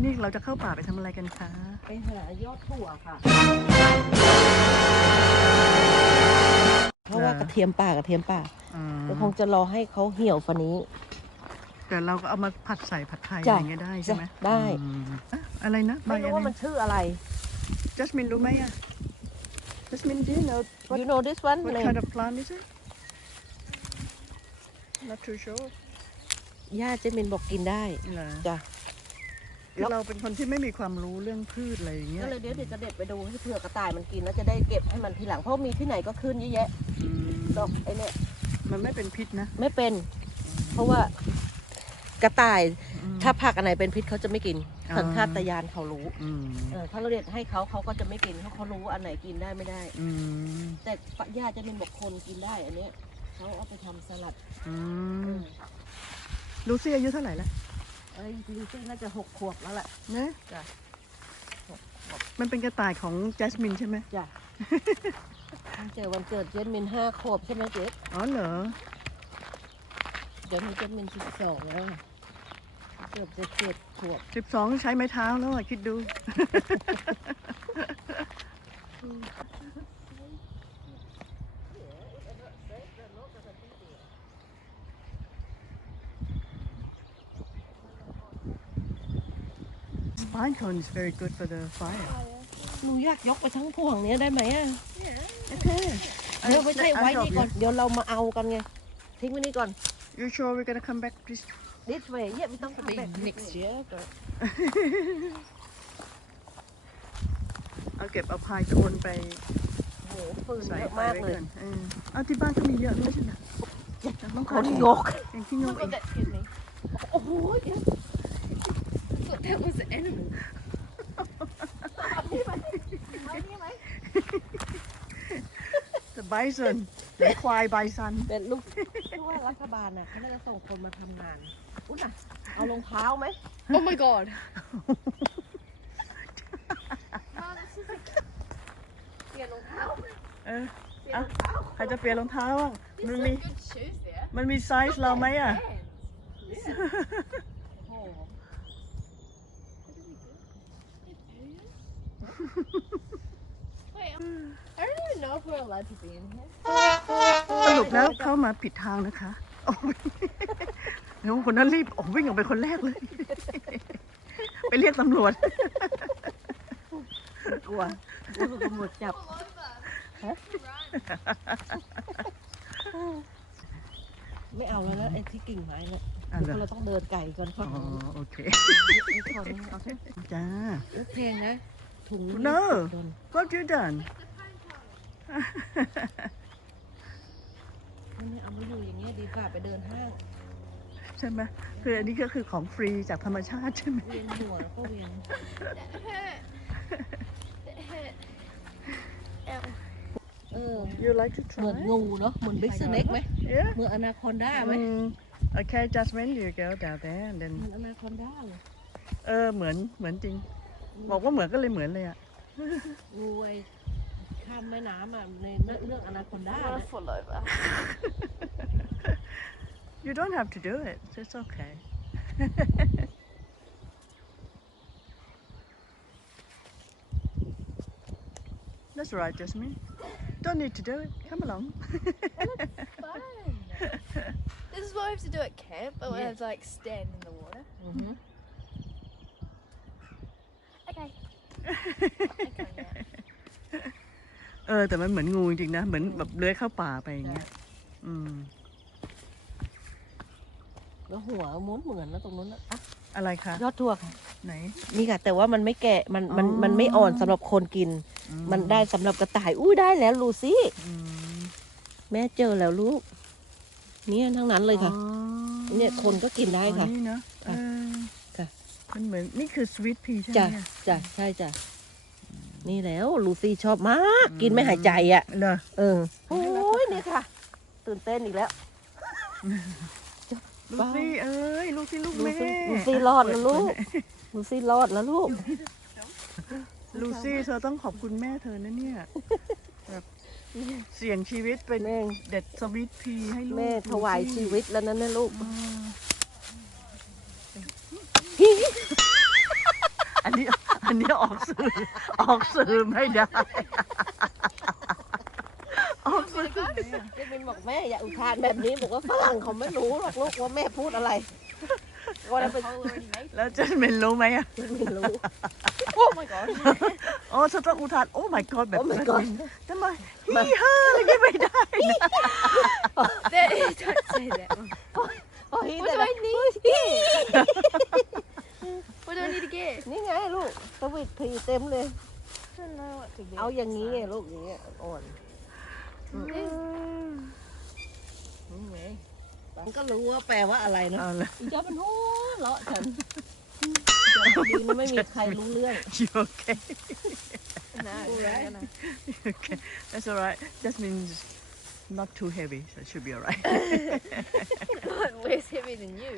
ล้วนี่เราจะเข้าป่าไปทำอะไรกันคะไปหายอดถั่วค่ะ เพราะว่ากระเทียมป่า กระเทียมป่าเราคงจะรอให้เขาเหี่ยวฝนี้ แต่เราก็เอามาผัดใส่ผัดไทยอย่างเงี้ยได้ใช่ไหมได้อะไรนะไม่รู้ว่ามันชื่ออะไรจัสมินรู้ไหมอ่ะจัสมินดีโน่ what, you know this one what kind of plant is it not too sure ย่าจสมินบอกกินได้ จ้ะเราเป็นคนที่ไม่มีความรู้เรื่องพืชอะไรอย่างเงี้ย ก็เลยเดี๋ยวเดี๋ยวจะเด็ดไปดูให้เผื่อกระต่ายมันกิน แล้วจะได้เก็บให้มันทีหลังเพราะมีที่ไหนก็ขึ้นเยอะแยะดอกไอ้เนี่ยมันไม่เป็นพิษนะไม่เป็น เพราะว่ากระต่าย ถ้าผักอะไรเป็นพิษเขาจะไม่กินสัญชาตญาณเขารู้เออถ้าเราเด็ดให้เขาเขาก็จะไม่กิน เพราะเขารู้อันไหนกินได้ไม่ได้ อืแต่ปญาจะเป็นบอกคนกินได้อันเนี้ยเขาเอาไปทําสลัด อืรู้สิอายุเท่าไหร่ละเอ้ยดูซิน่าจะหกขวบแล้วแหละเนะะมันเป็นกระต่ายของแจสมินใช่ไหมจ้ะเจอวันเกิดเจสมินห้าขวบใช่ไหมเจ๊อ๋อเหรอเดี๋ยวมีเจสมินสิบสองแล้วเกือบจะเจ็ดขวบสิบสองใช้ไม้เท้าแล้วอ่ะคิดดู pine cone is very good for the fire. หนูอยากยกไปทั้งพวงเนี้ยได้ไหมอ่ะโอเคเดี๋ยวไปใช้ไว้นี่ก่อน เดี๋ยวเรามาเอากันไง ทิ้งไว้นี่ก่อน You sure we're gonna come back this this way? Yeah, we're gonna come back next year. เอาเก็บเอาพายโคนไปใส่มากเลยอ่าที่บ้านก็มีเยอะด้วยใช่ไหมต้องขอยกยังที่ยกอีกโอ้โห That was an animal. บซนเด็กควายไบซันเด็กลูกว่ารัฐบาลน่ะเขาจะส่งคนมาทำงานอุ้ยน่ะเอารองเท้าไหมโอ้ my god เปลี่ยนรองเท้าเออใครจะเปลี่ยนรองเท้าบ้างมันมีมันมีไซส์เราไหมอ่ะสรุปแล้วเข้ามาผิดทางนะคะเดี๋ยวคนนั้นรีบวิ่งออกไปคนแรกเลย ไปเรียกตำรวจกลัวตำรวจจับ ไม่เอาแล้วแลไอ้ที่กิ่งไม้เนี่ยเราต้องเดินไก่ก่อนพราโอเคจ้าเพลงนะถุงเนอก็ชื่อดันไม่เอามาอยู่อย่างเงี้ยดีกว่าไปเดินห้างใช่ไหมคืออันนี้ก็คือของฟรีจากธรรมชาติใช่ไหมเวียนหัวก็เวียนเหมือนงูเนาะเหมือน big s เน็กไหมเหมือนอนาคอนด้าไหม Okay, just when you go down there, and then. a n a c o n อ a Uh, เหมือนเหมือนจริงบอกว่าเหมือนก็เลยเหมือนเลยอ่ะรวยข้ามแม่น้ำอ่ะในเรื่องอนาคตได้ฝน r l ย f ะ you don't have to do it it's okay that's right Jasmine don't need to do it come along t h i s is why we have to do at camp but we have to like stand in the water mm -hmm. เออ แต่มันเหมือนงูจริงนะ เหมือนแบบเลื้อยเข้าป่าไปอย่างเงี้ยแล้วหัวม้วนเหมือนแล้วตรงนั้นอะอะไรคะยอดทั่วค่ะไหนนี่ค่ะ แต่ว่ามันไม่แก่มันมันมันไม่อ่อนสําหรับคนกิน มันได้สําหรับกระต่ายอุ้ยได้แล้ว ลูซี่แม่เจอแล้วลูกเนี่ยทั้งนั้นเลยค่ะเนี่ยคนก็กินได้ค่ะนี่เนาะค่ะมันเหมือนนี่คือสวิตพีใช่ไหมจ้ะจ้ะใช่จ้ะนี่แล้วลูซี่ชอบมาก กินไม่หายใจอ่ะเนอะเออโอ้ยนี่ค่ะตื่นเต้นอีกแล้ว ลูซี่เอ้ยลูซี่ลูกแม่ลูซี่รอดแล้วลูกลูซี่รอดแล้วลูก ลูซี่เธอต้องขอบคุณแม่เธอนะเนี่ยเสี่ยงชีวิตเป็นเด็ดสวิตพีให้ลูกแม่ถวายชีวิตแล้วนั่นนะลูก อันนี้ันนี้ออกสื่อออกสื่อไม่ได้ออกสื่อเด็กินบอกแม่อย่าอุทานแบบนี้บอกว่าฝรั่งเขาไม่รู้หรอกลูกว่าแม่พูดอะไรว่ารปเแล้วจะมินรู้ไหมอ่ะโอ้ย y god อ๋อฉันต้องอุทานโอ้ my god แบบโอ้ my god ทำไมฮีฮ่าอะไรกันไปได้เด็กจะใส่แบบโอ้ยแต่ไม่ดีสวิตพีเต็มเลยเอาอย่างนี้เลลูกนี้อ่อนมันก็รู้ว่าแปลว่าอะไรนะอีจ้าเป็นหูเลาะฉันดีมันไม่มีใครรู้เรื่อง โอเคนะโอเค that's alright just means not too heavy so it should be alright weighs heavier than you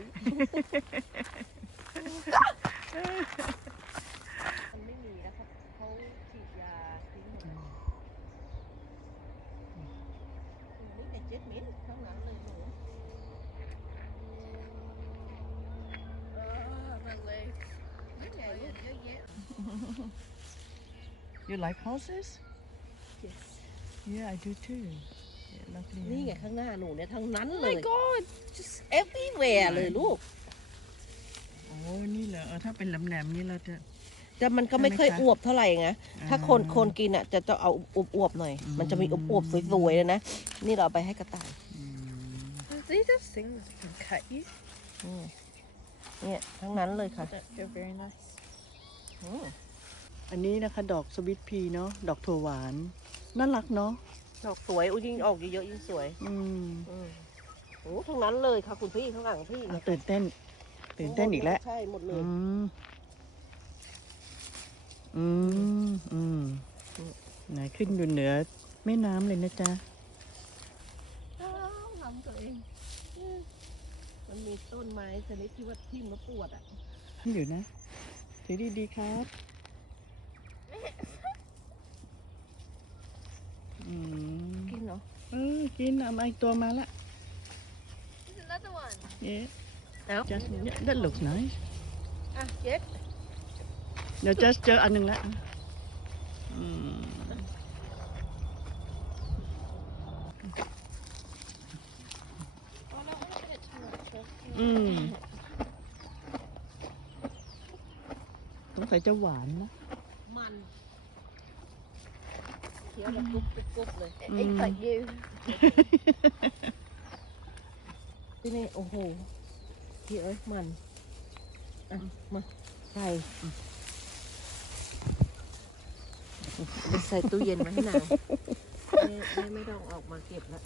You like houses? Yes. Yeah, I do too. Lovely. นี่ไงข้างหน้าหนูเนี่ยทั้งนั้นเลย God, just everywhere เลยลูกโอ้นี่เหรอถ้าเป็นแหลมๆนี่เราจะแต่มันก็ไม่เคยอวบเท่าไหร่ไงถ้าคนคนกินอ่ะจะจะเอาอวบๆหน่อยมันจะมีอวบๆสวยๆเลยนะนี่เราไปให้กระต่ายนี่จะสิงไข่นี่ทั้งนั้นเลยค่ะอันนี้นะคะดอกสวิตพีเนาะดอกถั่วหวานน่ารักเนาะดอกสวยอุ้ยิงออกเยอะยิ่งสวยอืมอโอ้ทั้งนั้นเลยค่ะคุณพี่ข้างหลังพี่ตื่นเต้นตื่นเต้นอีกแล้วใช่หมดเลยอืมอืมอืมไหนขึ้นอยู่เหนือแม่น้ำเลยนะจ๊ะทำตัวเองมันมีต้นไม้ชนิดที่ว่าทิ่มมาปวดอ่ะอยู่นะ thế đi đi khác ừ kín nó ừ kín mà anh tua mà lạ Yeah. No. Just, yeah, no, no. that looks nice. Ah, yeah. No, just just another one. Hmm. Hmm. แต่จะหวานนะมันเคี้ยวแบบกรุบเลยเอ็กซ์ไซยูที่นี่โอ้โหเคี้ยวมัน อ่ะ มา ใส่ไปใส่ตู้เย็นมาให้นางแม่ไม่ต้องออกมาเก็บแล้ว